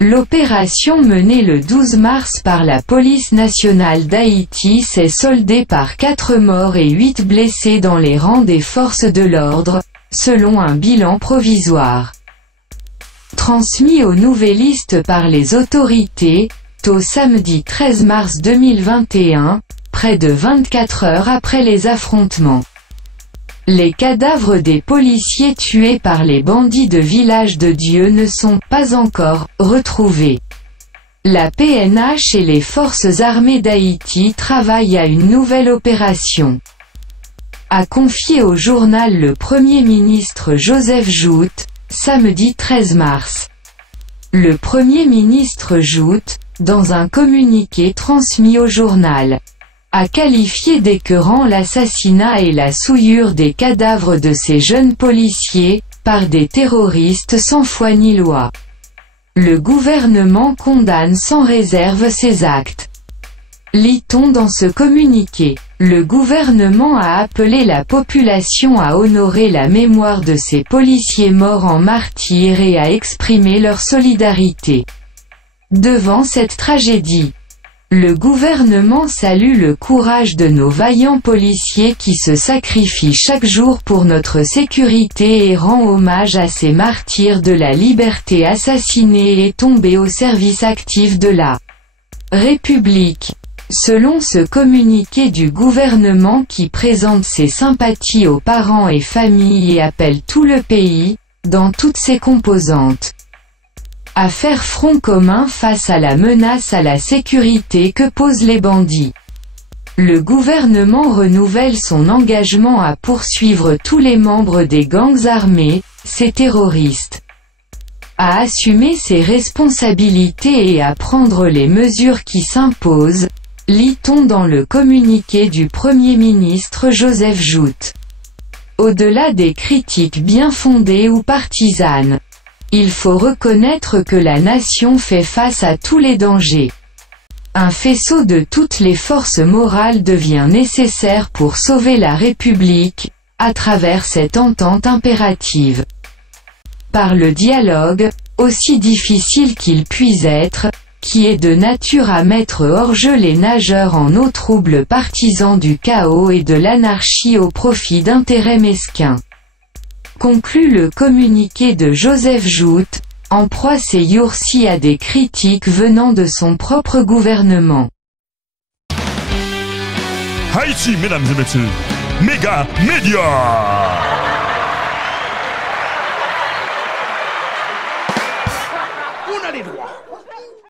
L'opération menée le 12 mars par la police nationale d'Haïti s'est soldée par 4 morts et 8 blessés dans les rangs des forces de l'ordre, selon un bilan provisoire. Transmis aux Nouvellistes par les autorités, au samedi 13 mars 2021, près de 24 heures après les affrontements. Les cadavres des policiers tués par les bandits de Village de Dieu ne sont pas encore retrouvés. La PNH et les forces armées d'Haïti travaillent à une nouvelle opération, a confié au journal le Premier ministre Joseph Joute, samedi 13 mars. Le Premier ministre Joute, dans un communiqué transmis au journal, a qualifié d'écœurant l'assassinat et la souillure des cadavres de ces jeunes policiers, par des terroristes sans foi ni loi. Le gouvernement condamne sans réserve ces actes. Lit-on dans ce communiqué. Le gouvernement a appelé la population à honorer la mémoire de ces policiers morts en martyrs et à exprimer leur solidarité devant cette tragédie. Le gouvernement salue le courage de nos vaillants policiers qui se sacrifient chaque jour pour notre sécurité et rend hommage à ces martyrs de la liberté assassinés et tombés au service actif de la République. Selon ce communiqué du gouvernement qui présente ses sympathies aux parents et familles et appelle tout le pays, dans toutes ses composantes, à faire front commun face à la menace à la sécurité que posent les bandits. Le gouvernement renouvelle son engagement à poursuivre tous les membres des gangs armés, ces terroristes, à assumer ses responsabilités et à prendre les mesures qui s'imposent, lit-on dans le communiqué du Premier ministre Joseph Joute. Au-delà des critiques bien fondées ou partisanes, il faut reconnaître que la nation fait face à tous les dangers. Un faisceau de toutes les forces morales devient nécessaire pour sauver la République, à travers cette entente impérative. Par le dialogue, aussi difficile qu'il puisse être, qui est de nature à mettre hors jeu les nageurs en eau trouble partisans du chaos et de l'anarchie au profit d'intérêts mesquins. Conclut le communiqué de Joseph Joute, en proie ces jours-ci à des critiques venant de son propre gouvernement. Haïti, mesdames et messieurs, Méga Média. On a les droits.